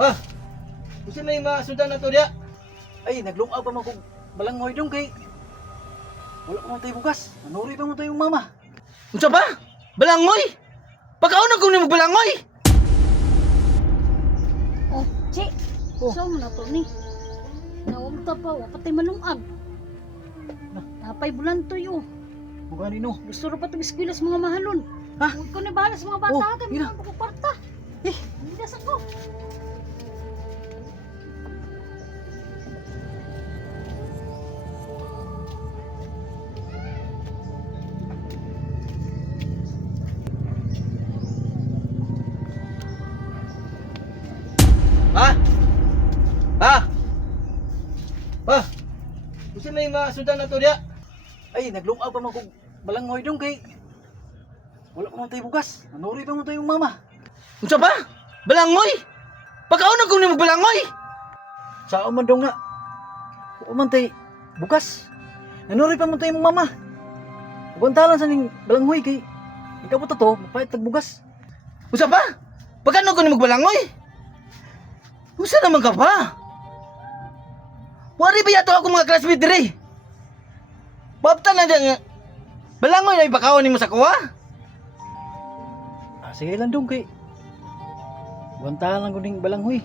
Pa, kasi may mga sudan na to diya. Ay, naglungaw pa man kong balangoy dong kay... Wala man tayo bugas. Nanuri pa man tayo mama. Unsa ba? Balangoy? Pagkauna ko ni mo balangoy. Oh, Chi. Oh. So mo na to ni. Naumta pa, wa patay manungag. Napay bulan to yo. Mukha nino. Gusto ra pa tong eskwela sa mga mahalon. Ha? Huwag ko na bahala sa mga bata. Oh, kami na ko kwarta. Eh. Hindi. Pa? Kasi may mga sudan na to diya. Ay, naglungaw pa man balangoy dong kay... Wala pa man tayo bugas. Nanuri pa man tayo mama. Unsa ba? Balangoy? Pagkauna ko ni balangoy. Sa man dong nga. Wala man tayo bugas. Nanuri pa man tayo mama. Huwag sa ning balangoy kay... Ikaw po to, mapait tag bugas. Unsa ba? Pagkano ko ni mo balangoy? Unsa naman ka pa? Wari ba yato ako mga classmate dire? Babta na diyan nga. Balangoy na ibakawan ni mo sa kuha? Ah, sige lang dong kay... Buwantahan lang ko ning balangoy.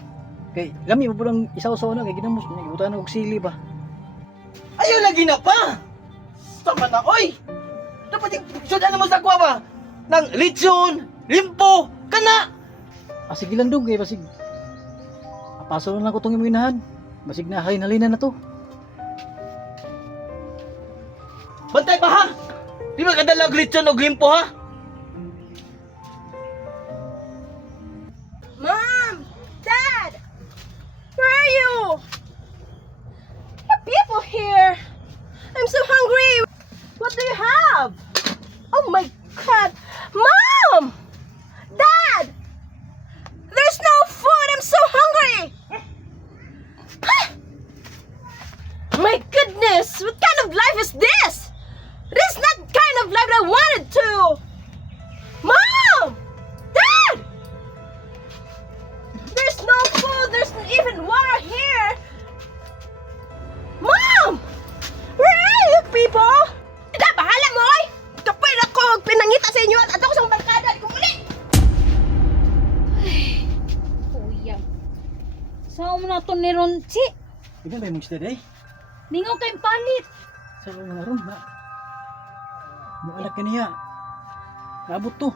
Kay, lami mo po lang isaw-saw na kay ginamos. Nagbutan na og sili ba. Ayaw lagi na pa! Tama na, oy! Dapat yung sudan mo sa kuha ba? Nang lechon, limpo, kana! Ah, sige lang dong kay basig. Apaso lang ako tong imong inahan. Basig na halin na to. Bantay pa ha! Di ba kadala og lechon o limpo ha? Mom! Dad! Where are you? Are people here! I'm so hungry! What do you have? Oh my god! Sao mo na to ni Ron, Chi. Ilan ba yung mga day? Ningaw kayong palit. Sa mga ron na. Mga anak ka niya. Nabot to.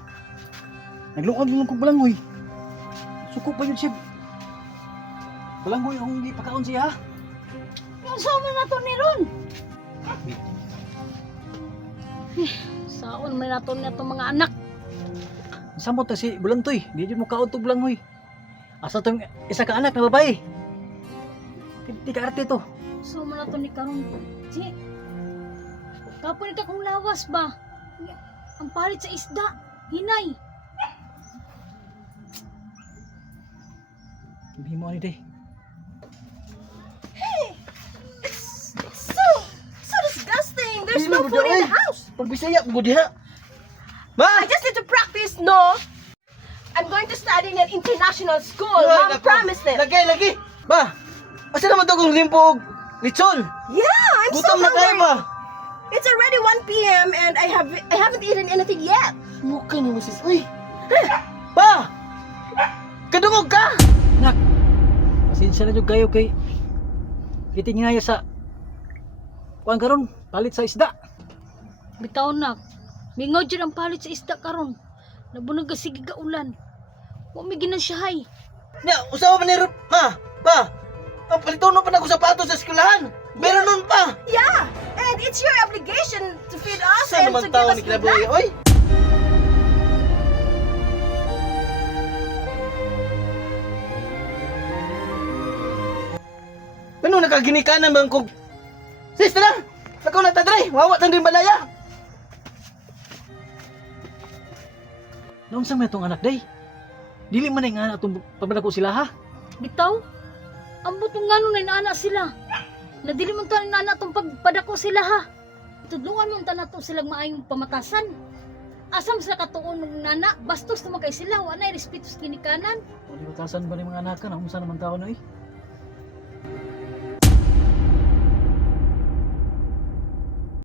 Naglungkod mo lang kong balangoy. Suko pa yun siya. Balangoy akong hindi pakaon siya. Yung sao mo na to ni Ron. Saon man na to na to mga anak. Samot na si Bulantoy. Di dyan mo kaon to balangoy. Asa tong isa ka anak na babae. Hindi ka arte to. Sao mo na to ni Karon, Chi. Kapon ka kung lawas ba? Ang palit sa isda. Hinay. Hindi mo ani day. So, so disgusting. There's no food in the house. Pagbisaya mo diha. Ma! I just need to practice, to study in an international school. Ay, Mom naku. promised it. Lagi, lagi! Ba! Asa naman to kung limpo og lechon? Yeah, I'm so Gutom na kayo hungry. ba? It's already 1 p.m. and I have I haven't eaten anything yet. Mukha ni mo sis. Uy! Pa! Kadungog ka! Nak. Pasensya na jud kayo kay Kiting nga sa kuan karon palit sa isda. Bitaw na. Mingaw dyan ang palit sa isda karon. Nabunag ka sige ka ulan. Wa may ginasyahay. Nya, usawa pa ni Rup, ha? Pa! Ang palitono pa na ako sapatos sa eskwelahan. Meron nun pa! Yeah, and it's your obligation to feed us Saan and to naman give tao us ni good Kinabuhi, life. oy? Ano nakaginikanan bang kog? Sis, tara! Ako na tadre! Wawa tan din balaya! Noong sa may itong anak day. Dili man nga atong pabala ko sila ha. Bitaw? Ang butong nga nung inaana sila. Nadili mo tayo inaana itong pagpadako sila ha. Tudungan mo tayo to silang maayong pamatasan. Asam sila katuon ng nana, bastos naman kay sila, wa na respeto sa kinikanan. Di batasan ba ni mga anak ka na? Kung saan naman tao na eh?